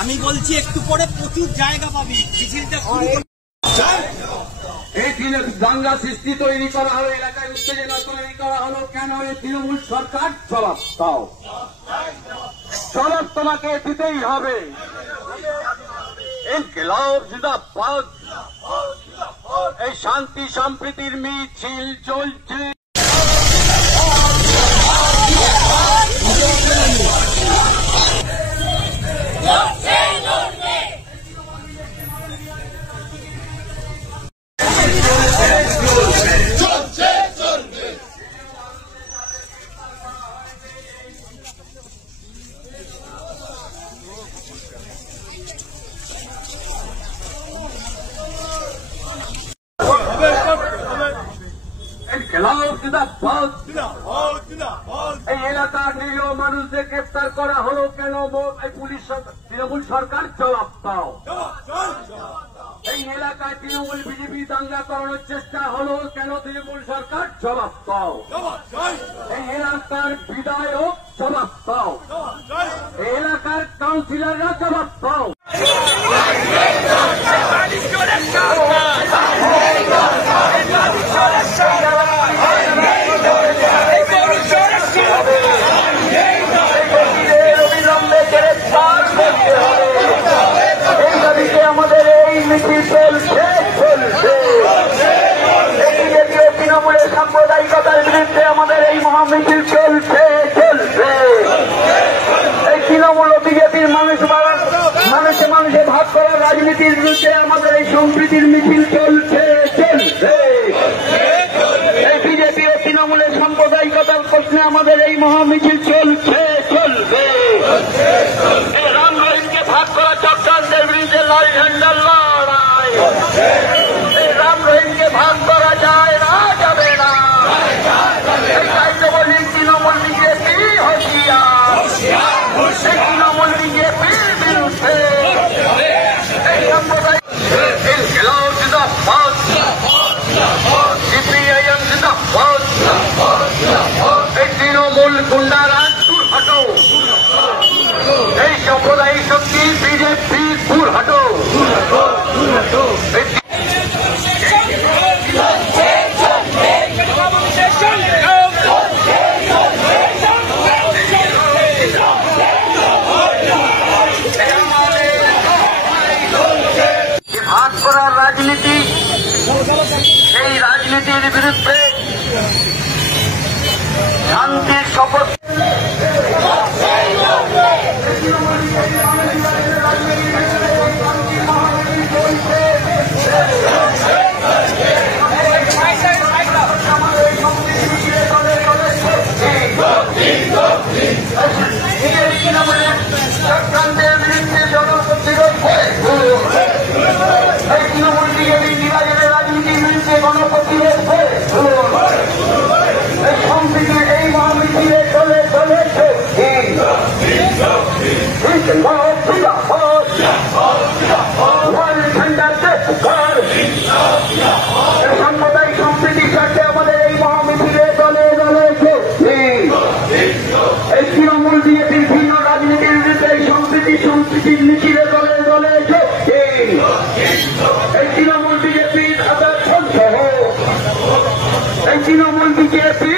আমি বলছি একটু পরে প্রচুর জায়গা পাবি মিছিলটা। এই দাঙ্গা সৃষ্টি তৈরি করা হলো, এলাকায় উত্তেজনা তৈরি করা হলো কেন? এই তৃণমূল সরকার জবাব দাও, জবাব তোমাকে দিতেই হবে। ইনকিলাব জিন্দাবাদ। এই শান্তি সম্প্রীতির মিছিল চলছে। এই এলাকার নিরীহ মানুষদের গ্রেপ্তার করা হলো কেন? এই পুলিশ তৃণমূল সরকার জবাব দাও। এই এলাকায় তৃণমূল বিজেপি দাঙ্গা করানোর চেষ্টা হলো কেন? তৃণমূল সরকার জবাব দাও। এই এলাকার বিধায়ক জবাব দাও, এই এলাকার কাউন্সিলররা জবাব দাও। আমাদের এই মিছিল চলছে তৃণমূলের সাম্প্রদায়িকতার বিরুদ্ধে আমাদের এই মহামিছিল চলছে। এই তৃণমূল ও বিজেপির মানুষে মানুষে ভাগ করার রাজনীতির বিরুদ্ধে আমাদের এই সম্প্রীতির মিছিল চলছে। এই বিজেপি ও তৃণমূলের সাম্প্রদায়িকতার প্রশ্নে আমাদের এই মহামিছিল চলছে। রাম রহিমকে ভাগ করা চক্রান্তের বিরুদ্ধে লড়াই ঝান্ডার লড়াই। এই রাম রহিমকে ভাগ করা যায় না, যাবে না। এই দায়িত্ববলী তৃণমূল বিজেপি হুঁশিয়ার। এই তৃণমূল বিজেপির বিরুদ্ধে এই সম্প্রদায় ইনকিলাব জিন্দাবাদ, সিপিআইএম জিন্দাবাদ। এই তৃণমূল গুন্ডারাজ দূর হটো, এই সাম্প্রদায়িক শক্তি বিজেপি দূর হটো। ভাগ করার রাজনীতি, সেই রাজনীতির বিরুদ্ধে শান্তির শপথ। চক্রান্তের বিরুদ্ধে জনপ্রতিরোধ করে এই তৃণমূল বিজেপি নির্বাচনের রাজনীতির বিরুদ্ধে গণপ্রতিরোধ করে এই সম্প্রীতির এই মহামিছিলে চলে চলেছে। সাম্প্রদায়িক সম্প্রীতির স্বার্থে আমাদের এই মহামিছিলে চলে চলেছে। এই তৃণমূল বিজেপির ভিন্ন রাজনীতির বিরুদ্ধে এই সম্প্রীতির মিছিলে চলে চলেছে। এই তৃণমূল বিজেপির আদর্শ সহ এই তৃণমূল বিজেপি